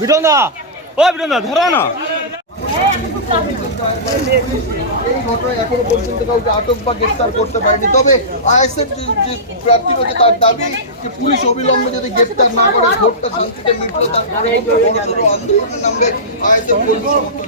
Vuitton দা, ও Vuitton দা, ধরো না। এই ঘটনায় এখনো পর্যন্ত কাউকে আটক বা গ্রেফতার করতে পারেনি। তবে আইএসএফ যে প্রার্থী রয়েছে তার দাবি যে পুলিশ অবিলম্বে যদি গ্রেফতার না করে ভোটটা শান্তিতে মিটলো তারপরে আন্দোলনের নামবে আইএসএফ কর্মী সমর্থন।